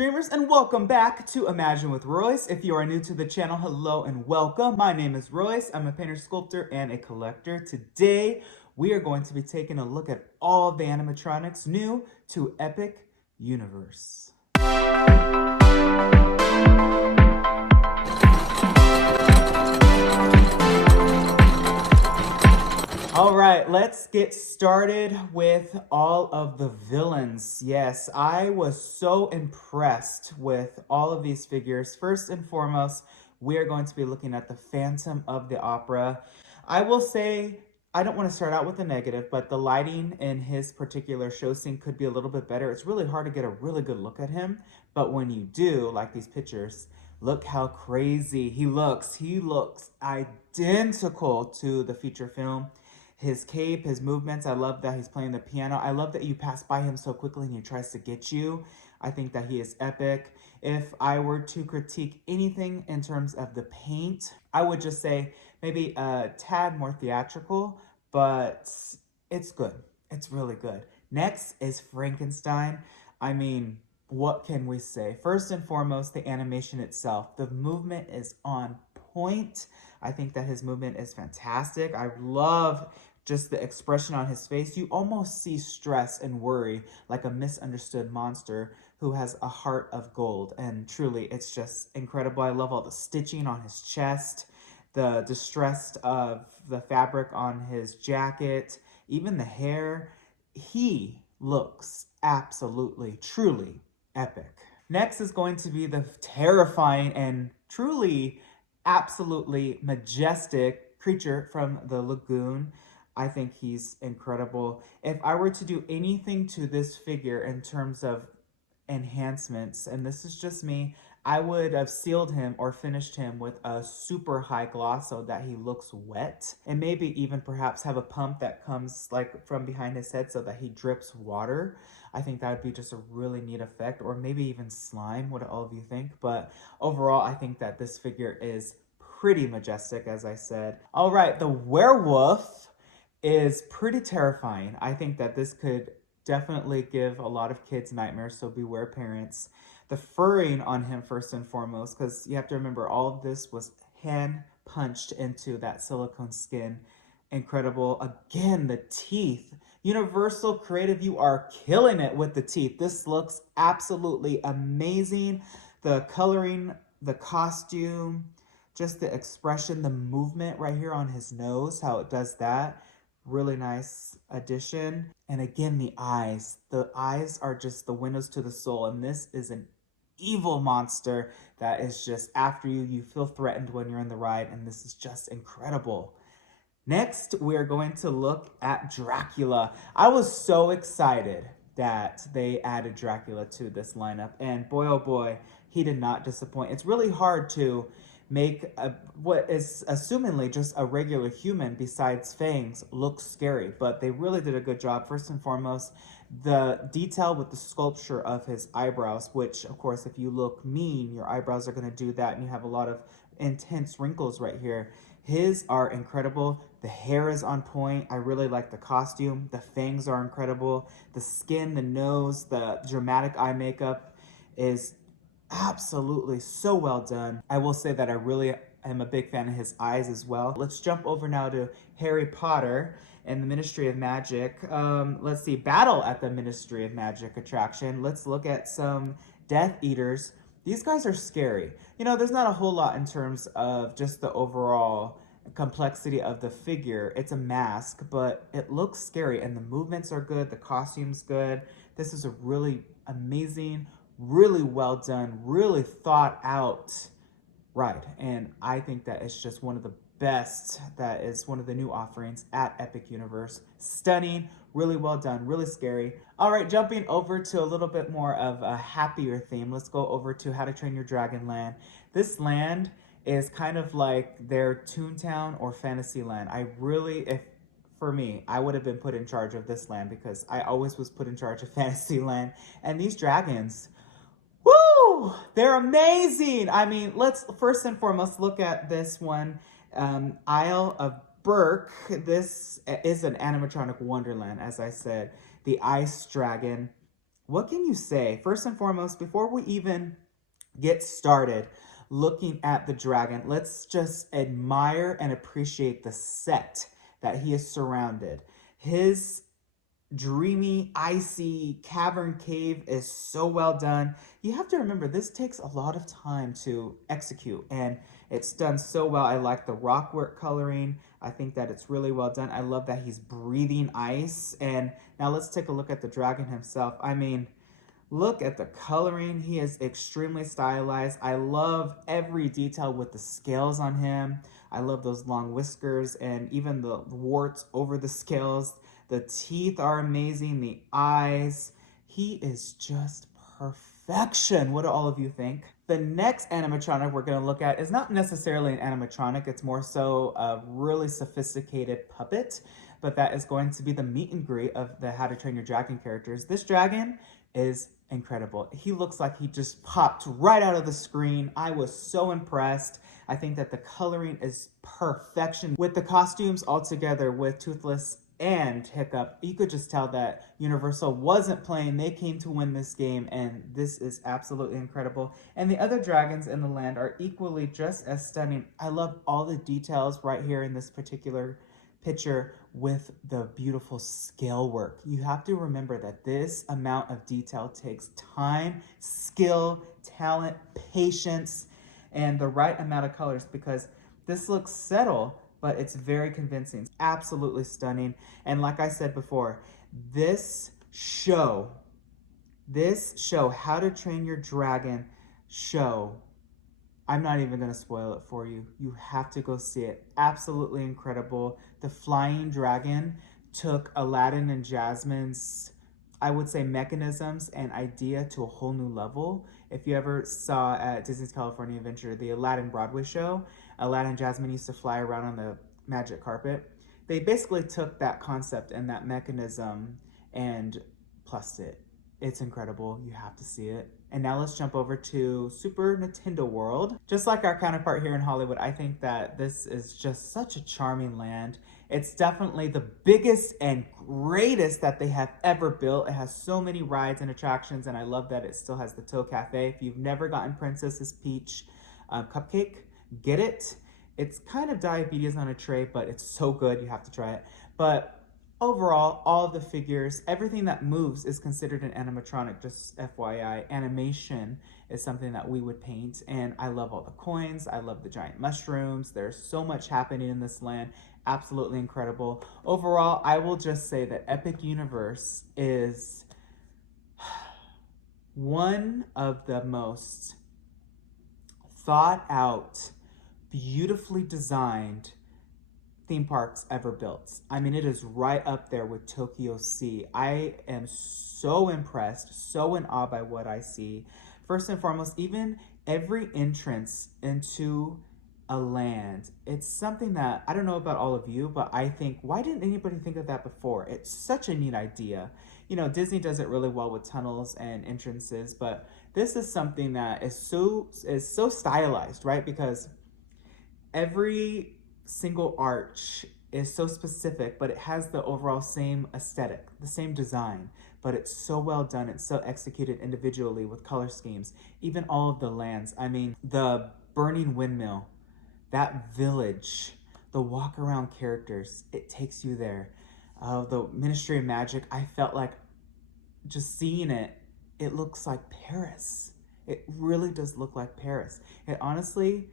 dreamers, and welcome back to Imagine with Royce. If you are new to the channel, hello and welcome. My name is Royce. I'm a painter, sculptor, and a collector. Today, we are going to be taking a look at all the animatronics new to Epic Universe. All right, let's get started with all of the villains. Yes, I was so impressed with all of these figures. First and foremost, we are going to be looking at the Phantom of the Opera. I will say, I don't want to start out with the negative, but the lighting in his particular show scene could be a little bit better. It's really hard to get a really good look at him, but when you do, like these pictures, look how crazy he looks. He looks identical to the feature film. His cape, his movements, I love that he's playing the piano. I love that you pass by him so quickly and he tries to get you. I think that he is epic. If I were to critique anything in terms of the paint, I would just say maybe a tad more theatrical, but it's good. It's really good. Next is Frankenstein. I mean, what can we say? First and foremost, the animation itself. The movement is on point. I think that his movement is fantastic. I love just the expression on his face. You almost see stress and worry, like a misunderstood monster who has a heart of gold. And truly, it's just incredible. I love all the stitching on his chest, the distress of the fabric on his jacket, even the hair. He looks absolutely, truly epic. Next is going to be the terrifying and truly, absolutely majestic creature from the lagoon. I think he's incredible. If I were to do anything to this figure in terms of enhancements, and this is just me, I would have sealed him or finished him with a super high gloss so that he looks wet, and maybe even perhaps have a pump that comes like from behind his head so that he drips water. I think that would be just a really neat effect, or maybe even slime. What do all of you think? But overall, I think that this figure is pretty majestic, as I said. All right, the werewolf is pretty terrifying. I think that this could definitely give a lot of kids nightmares, so beware parents. The furring on him first and foremost, because you have to remember all of this was hand punched into that silicone skin. Incredible. Again, the teeth. Universal Creative, you are killing it with the teeth. This looks absolutely amazing. The coloring, the costume, just the expression, the movement right here on his nose, how it does that. Really nice addition. And again, the eyes. The eyes are just the windows to the soul. And this is an evil monster that is just after you. You feel threatened when you're in the ride. And this is just incredible. Next, we're going to look at Dracula. I was so excited that they added Dracula to this lineup. And boy, oh boy, he did not disappoint. It's really hard to make what is assumingly just a regular human besides fangs look scary, but they really did a good job. First and foremost, the detail with the sculpture of his eyebrows, which of course if you look mean, your eyebrows are going to do that, and you have a lot of intense wrinkles right here. His are incredible. The hair is on point. I really like the costume. The fangs are incredible. The skin, the nose, the dramatic eye makeup is absolutely so well done. I will say that I really am a big fan of his eyes as well. Let's jump over now to Harry Potter and the Ministry of Magic. Let's see, Battle at the Ministry of Magic attraction. Let's look at some Death Eaters. These guys are scary. You know, there's not a whole lot in terms of just the overall complexity of the figure. It's a mask, but it looks scary, and the movements are good, the costume's good. This is a really amazing, really well done, really thought out ride. And I think that it's just one of the best. That is one of the new offerings at Epic Universe. Stunning, really well done, really scary. All right, jumping over to a little bit more of a happier theme. Let's go over to How to Train Your Dragon Land. This land is kind of like their Toontown or Fantasyland. I really, if for me, I would have been put in charge of this land because I always was put in charge of Fantasyland. And these dragons, woo, they're amazing. I mean, let's first and foremost look at this one, Isle of Berk. This is an animatronic wonderland, as I said. The ice dragon what can you say? First and foremost, before we even get started looking at the dragon, let's just admire and appreciate the set that he is surrounded. His dreamy, icy cavern cave is so well done. You have to remember, this takes a lot of time to execute, and it's done so well. I like the rock work coloring. I think that it's really well done. I love that he's breathing ice. And now let's take a look at the dragon himself. I mean, look at the coloring. He is extremely stylized. I love every detail with the scales on him. I love those long whiskers and even the warts over the scales. The teeth are amazing. The eyes. He is just perfection. What do all of you think? The next animatronic we're going to look at is not necessarily an animatronic. It's more so a really sophisticated puppet, but that is going to be the meet and greet of the How to Train Your Dragon characters. This dragon is incredible. He looks like he just popped right out of the screen. I was so impressed. I think that the coloring is perfection. With the costumes all together with Toothless and Hiccup, you could just tell that Universal wasn't playing. They came to win this game, and this is absolutely incredible. And the other dragons in the land are equally just as stunning. I love all the details right here in this particular picture with the beautiful scale work. You have to remember that this amount of detail takes time, skill, talent, patience, and the right amount of colors, because this looks subtle, but it's very convincing. It's absolutely stunning. And like I said before, this show, How to Train Your Dragon show, I'm not even going to spoil it for you. You have to go see it. Absolutely incredible. The Flying Dragon took Aladdin and Jasmine's, I would say, mechanisms and idea to a whole new level. If you ever saw at Disney's California Adventure, the Aladdin Broadway show, Aladdin and Jasmine used to fly around on the magic carpet. They basically took that concept and that mechanism and plussed it. It's incredible. You have to see it. And now let's jump over to Super Nintendo World. Just like our counterpart here in Hollywood, I think that this is just such a charming land. It's definitely the biggest and greatest that they have ever built. It has so many rides and attractions, and I love that it still has the Toe Cafe. If you've never gotten Princess's Peach cupcake, get it. It's kind of diabetes on a tray, but it's so good, you have to try it. But overall, all of the figures, everything that moves is considered an animatronic, just FYI. Animation is something that we would paint, and I love all the coins. I love the giant mushrooms. There's so much happening in this land. Absolutely incredible. Overall, I will just say that Epic Universe is one of the most thought out, beautifully designed theme parks ever built. I mean, it is right up there with Tokyo Sea. I am so impressed, so in awe by what I see. First and foremost, even every entrance into a land, it's something that, I don't know about all of you, but I think, why didn't anybody think of that before? It's such a neat idea. You know, Disney does it really well with tunnels and entrances, but this is something that is so stylized, right? Because every single arch is so specific, but it has the overall same aesthetic, the same design, but it's so well done. It's so executed individually with color schemes. Even all of the lands. I mean, the burning windmill, that village, the walk around characters, it takes you there. The Ministry of Magic, I felt like just seeing it, it looks like Paris. It really does look like Paris. It honestly,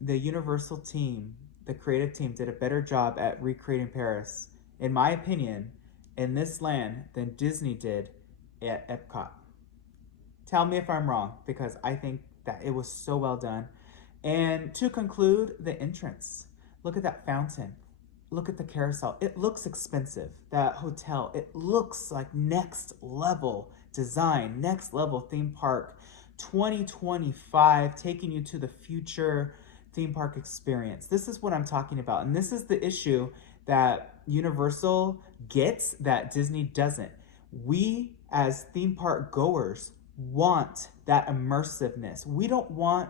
the Universal team, the creative team, did a better job at recreating Paris, in my opinion, in this land than Disney did at Epcot. Tell me if I'm wrong, because I think that it was so well done. And to conclude, the entrance. Look at that fountain. Look at the carousel. It looks expensive. That hotel, it looks like next level design, next level theme park. 2025, taking you to the future theme park experience. This is what I'm talking about. And this is the issue that Universal gets that Disney doesn't. We, as theme park goers, want that immersiveness. We don't want,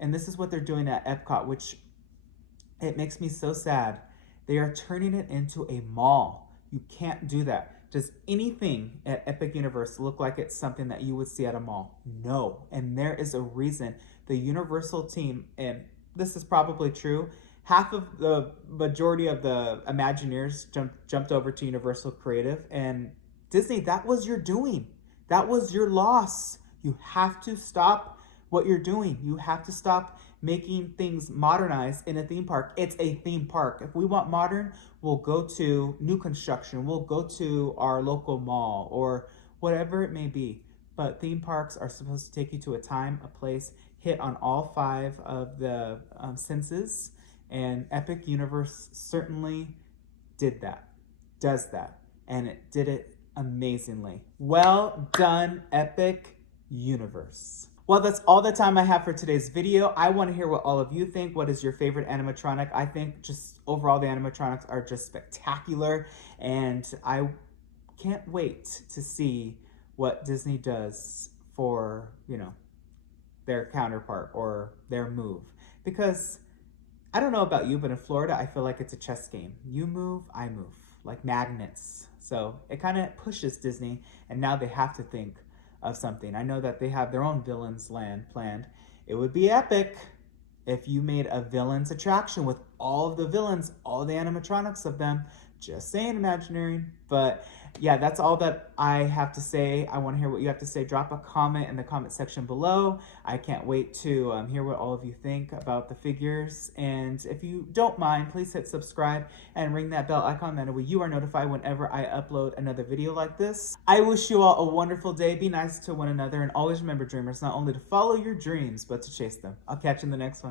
and this is what they're doing at Epcot, which it makes me so sad. They are turning it into a mall. You can't do that. Does anything at Epic Universe look like it's something that you would see at a mall? No. And there is a reason. The Universal team, and this is probably true, half of the majority of the Imagineers jumped over to Universal Creative, and Disney, that was your doing. That was your loss. You have to stop what you're doing. You have to stop making things modernized in a theme park. It's a theme park. If we want modern, we'll go to new construction. We'll go to our local mall or whatever it may be. But theme parks are supposed to take you to a time, a place, hit on all 5 of the senses. And Epic Universe certainly did that, does that, and it did it amazingly. Well done, Epic Universe. Well, that's all the time I have for today's video. I want to hear what all of you think. What is your favorite animatronic? I think just overall the animatronics are just spectacular, and I can't wait to see what Disney does for, their counterpart or their move. Because I don't know about you, but in Florida, I feel like it's a chess game. You move, I move, like magnets. So it kind of pushes Disney, and now they have to think of something. I know that they have their own villains land planned. It would be epic if you made a villains attraction with all of the villains, all the animatronics of them. Just saying, Imagineering. But yeah, that's all that I have to say. I want to hear what you have to say. Drop a comment in the comment section below. I can't wait to hear what all of you think about the figures. And if you don't mind, please hit subscribe and ring that bell icon. That way you are notified whenever I upload another video like this. I wish you all a wonderful day. Be nice to one another. And always remember, dreamers, not only to follow your dreams, but to chase them. I'll catch you in the next one.